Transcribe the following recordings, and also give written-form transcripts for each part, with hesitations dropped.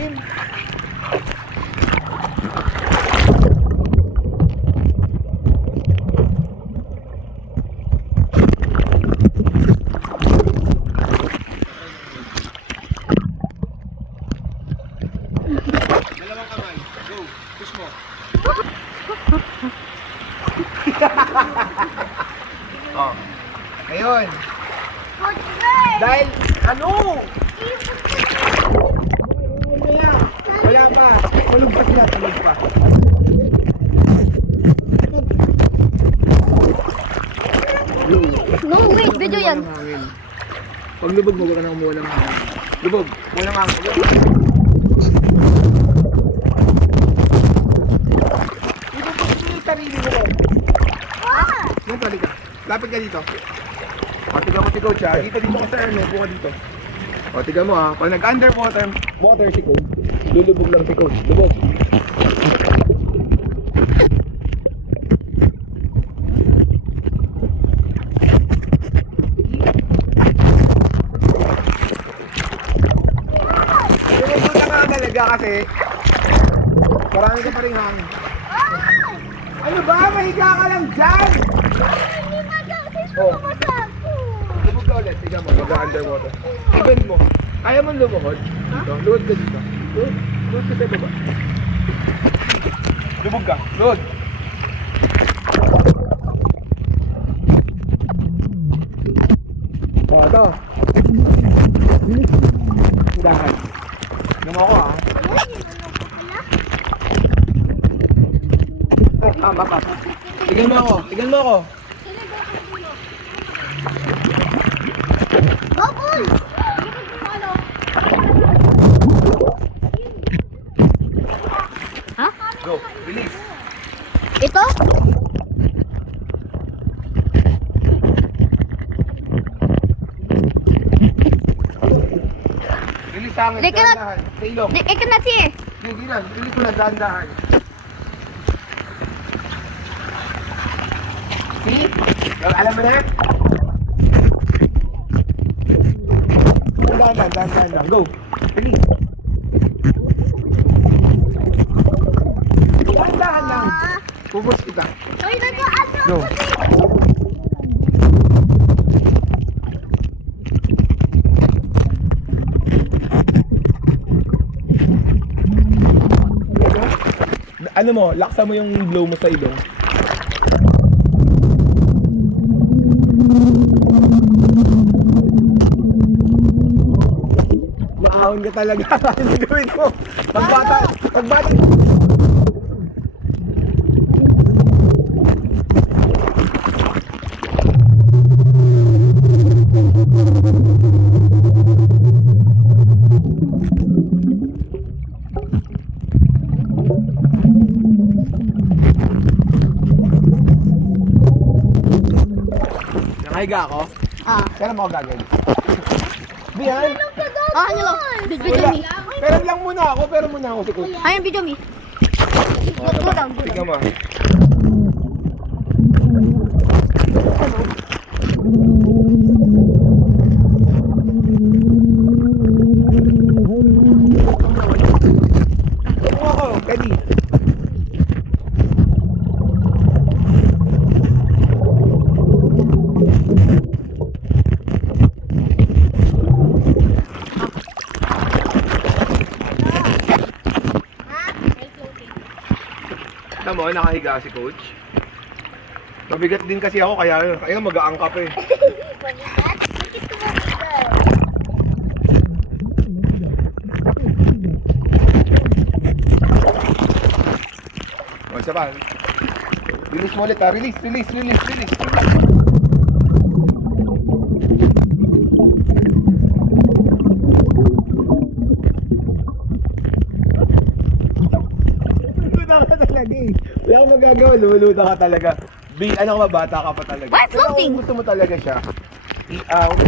Kim. Dalawang kamay. Go. Push mo. Oh. Ngayon. Dahil, ano? Wala pa. Tulog pa sila. Tulog pa. No, wait, video yan. Pag lubog mo, wag ka nang umuha ng hangin. Lubog. Walang hangin. Lubog mo yung sarili mo. Yung pali ka. Lapit ka dito. O, tiga mo si Coach ha. Dito ka sa ano. Buka dito. O, tiga mo ha. Pag nag-underwater si Coach, lulubog lang si Coach. Lubog. Lulubog ka nga talaga kasi marami ka pa rin hangin. Ano ba? Mahiga ka lang dyan! Oh. Lubog ka ulit. Tiga mo. Mag-underwater. I-bend mo. Kaya mo lumuhod? Dito. Luhod ka dito. Luhod ka sa baba. Lubog ka. Luhod. O, ito. Dahan. Naman ako ha. Baka. Tignan mo ako. Tignan mo ako. Bubble! Ha? Go. Bilis. Ito? Bilis sa akin. They cannot- Dahan-dahan. Sa ilong. I cannot see. Hindi lang. Bilis mo na dahan-dahan. See? Alam mo na? Dahan-dahan lang. Go. Bilis. Dahan-dahan lang. Pupush kita. Ay, nag-ano Go. Ano mo, laksa mo yung blow mo sa ilong. Maahon ka talaga. Ano gawin mo? Pagbata. Nakahiga ako? Ah. Kailan mo ako gagawin? Diyan? Ano lang? Video Wala. me. Pero lang muna ako si Coach. Ayan, video me. Go down, go Tingnan down. mo. Tingnan ako, Kadi. Tama mo, nakahiga si Coach. Mabigat din kasi ako, kaya mag-aangka pa eh. O, isa pa. Release mo ulit ha. Release. Luluta ka talaga eh. Wala kang magagawa, luluta ka talaga. Ano ka ba, bata ka pa talaga. Why Pero floating? kung gusto mo talaga siya, i-out.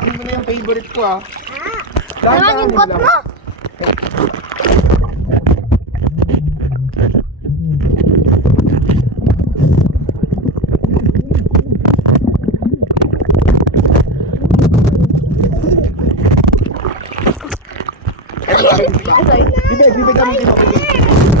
Hindi mo na yung favorite ko ah. Naman yung kot mo. Bibig, bibig kami dito. Bibig.